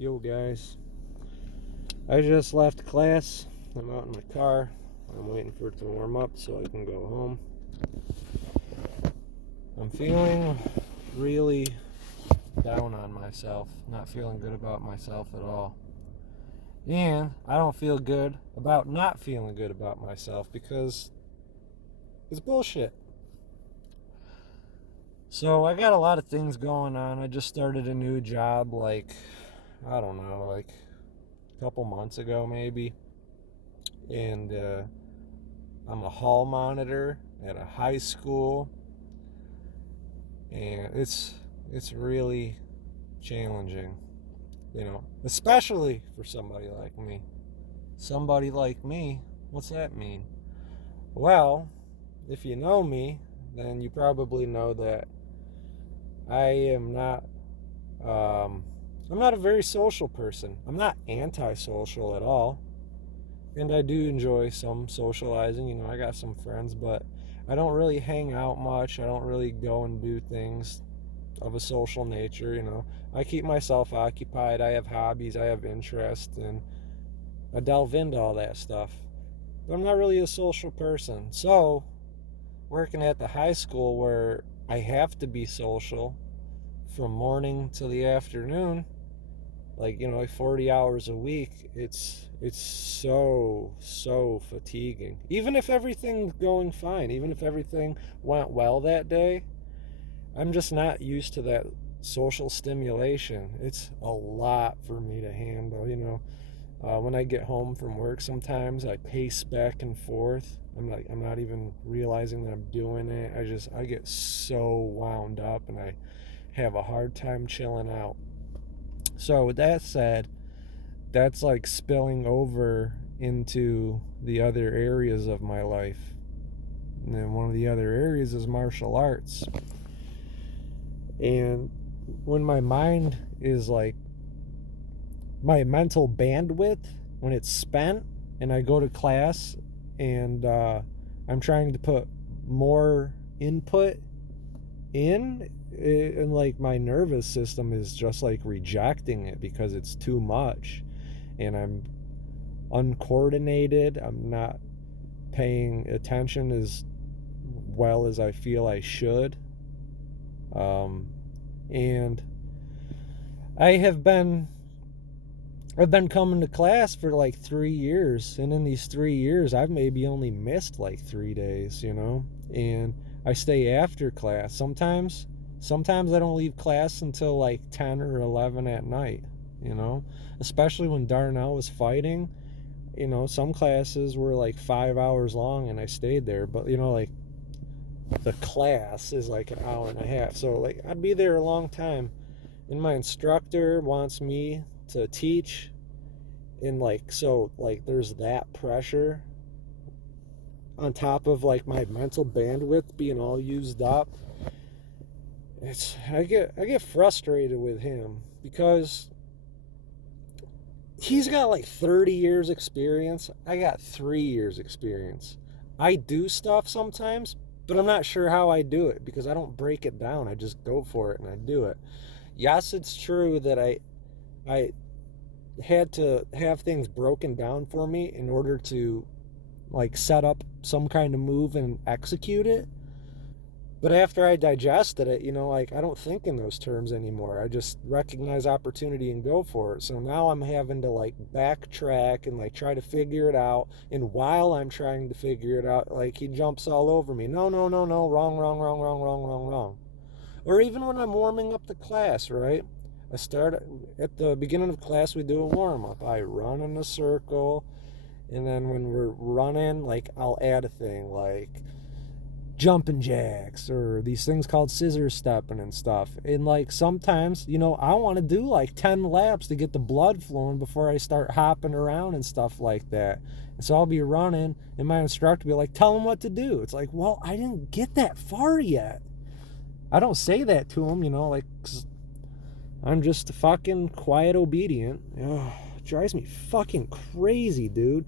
Yo guys, I just left class. I'm out in my car. I'm waiting for it to warm up so I can go home. I'm feeling really down on myself, not feeling good about myself at all. And I don't feel good about not feeling good about myself because it's bullshit. So I got a lot of things going on. I just started a new job a couple months ago maybe. And I'm a hall monitor at a high school, and it's really challenging, especially for somebody like me. Somebody like me, what's that mean? Well, if you know me, then you probably know that I am not I'm not a very social person. I'm not antisocial at all. And I do enjoy some socializing. I got some friends, but I don't really hang out much. I don't really go and do things of a social nature. I keep myself occupied. I have hobbies, I have interests, and I delve into all that stuff. But I'm not really a social person. So, working at the high school where I have to be social from morning to the afternoon, 40 hours a week, it's so fatiguing. Even if everything's going fine, even if everything went well that day, I'm just not used to that social stimulation. It's a lot for me to handle. When I get home from work, sometimes I pace back and forth. I'm not even realizing that I'm doing it. I get so wound up, and I have a hard time chilling out. So with that said, that's like spilling over into the other areas of my life. And then one of the other areas is martial arts. And when my mind is my mental bandwidth, when it's spent and I go to class and I'm trying to put more input in, and my nervous system is just rejecting it because it's too much, and I'm uncoordinated. I'm not paying attention as well as I feel I should. And I've been coming to class for 3 years, and in these 3 years I've maybe only missed 3 days, and I stay after class. Sometimes I don't leave class until 10 or 11 at night, especially when Darnell was fighting. Some classes were 5 hours long and I stayed there, but the class is an hour and a half, so I'd be there a long time, and my instructor wants me to teach, and there's that pressure on top of my mental bandwidth being all used up. I get frustrated with him because he's got 30 years experience. I got 3 years experience. I do stuff sometimes, but I'm not sure how I do it because I don't break it down. I just go for it and I do it. Yes, it's true that I had to have things broken down for me in order to set up some kind of move and execute it. But after I digested it, I don't think in those terms anymore. I just recognize opportunity and go for it. So now I'm having to backtrack and try to figure it out. And while I'm trying to figure it out, he jumps all over me. No, wrong. Or even when I'm warming up the class, right? I start at the beginning of class, we do a warm up. I run in a circle. And then when we're running, I'll add a thing jumping jacks or these things called scissor stepping and stuff. And sometimes, I want to do 10 laps to get the blood flowing before I start hopping around and stuff like that. And so I'll be running and my instructor will be tell him what to do. It's well, I didn't get that far yet. I don't say that to him, 'cause I'm just fucking quiet obedient. Ugh, it drives me fucking crazy, dude.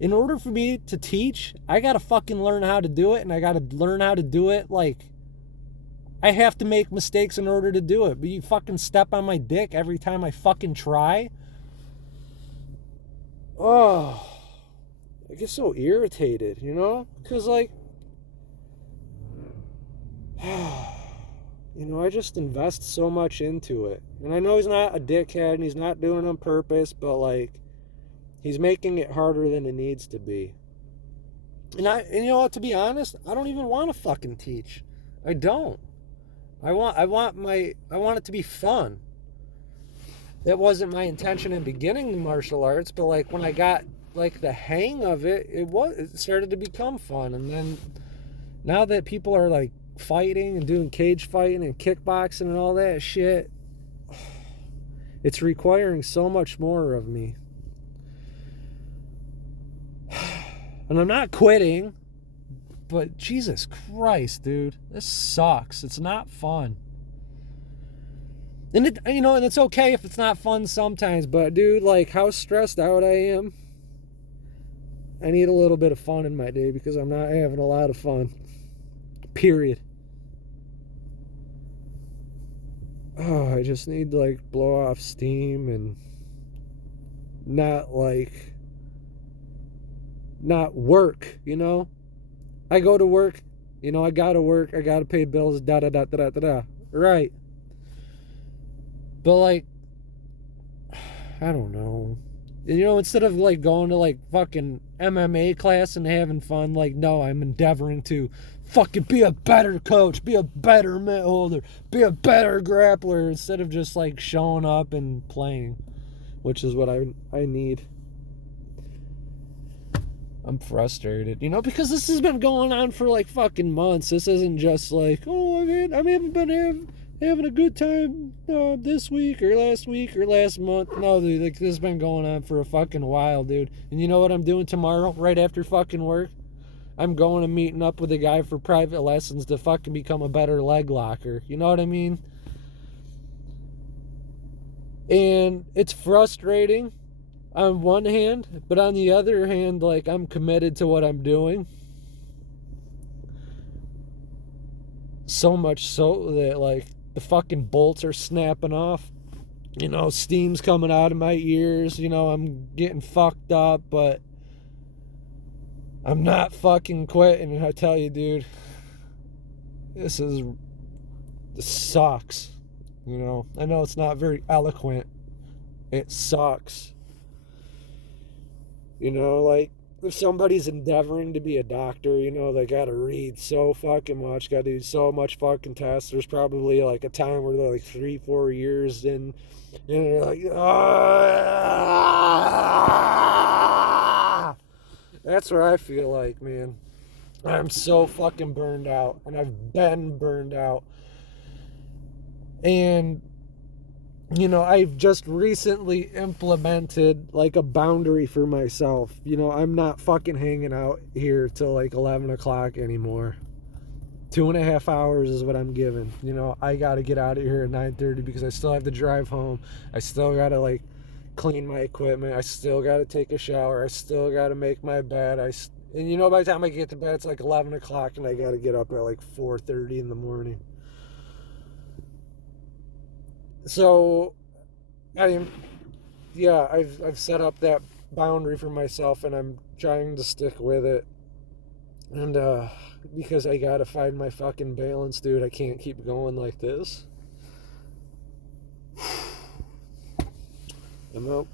In order for me to teach, I gotta fucking learn how to do it, and I gotta learn how to do it I have to make mistakes in order to do it. But you fucking step on my dick every time I fucking try. Oh, I get so irritated, you know? Because, like, you know, I just invest so much into it. And I know he's not a dickhead and he's not doing it on purpose, but, like, he's making it harder than it needs to be. And you know what, to be honest, I don't even want to fucking teach. I don't. I want it to be fun. That wasn't my intention in beginning the martial arts, but like when I got like the hang of it, it started to become fun. And then now that people are like fighting and doing cage fighting and kickboxing and all that shit, it's requiring so much more of me. And I'm not quitting, but Jesus Christ, dude, this sucks. It's not fun. And and it's okay if it's not fun sometimes, but dude, like how stressed out I am, I need a little bit of fun in my day because I'm not having a lot of fun. Period. Oh, I just need to like blow off steam and not work, you know? I go to work, you know, I gotta work, I gotta pay bills, da-da-da-da-da-da. Right. But, like, I don't know. You know, instead of, like, going to, like, fucking MMA class and having fun, like, no, I'm endeavoring to fucking be a better coach, be a better mitt holder, be a better grappler, instead of just, like, showing up and playing, which is what I need. I'm frustrated, you know, because this has been going on for like fucking months. This isn't just like, oh, I haven't been having a good time this week or last month. No, dude, like this has been going on for a fucking while, dude. And you know what I'm doing tomorrow, right after fucking work? I'm going and meeting up with a guy for private lessons to fucking become a better leg locker. You know what I mean? And it's frustrating on one hand, but on the other hand, like, I'm committed to what I'm doing. So much so that, like, the fucking bolts are snapping off. You know, steam's coming out of my ears. You know, I'm getting fucked up, but I'm not fucking quitting. And I tell you, dude, this sucks. You know, I know it's not very eloquent. It sucks. You know, like, if somebody's endeavoring to be a doctor, you know, they gotta read so fucking much, gotta do so much fucking tests. There's probably, like, a time where they're, like, 3-4 years in, and they're like, ah! That's where I feel like, man. I'm so fucking burned out, and I've been burned out. And you know, I've just recently implemented like a boundary for myself. You know, I'm not fucking hanging out here till like 11 o'clock anymore. 2.5 hours is what I'm given. You know, I got to get out of here at 9:30 because I still have to drive home. I still got to like clean my equipment. I still got to take a shower. I still got to make my bed. And you know, by the time I get to bed, it's like 11 o'clock and I got to get up at like 4:30 in the morning. So, I've set up that boundary for myself, and I'm trying to stick with it. And because I gotta find my fucking balance, dude, I can't keep going like this. I'm out.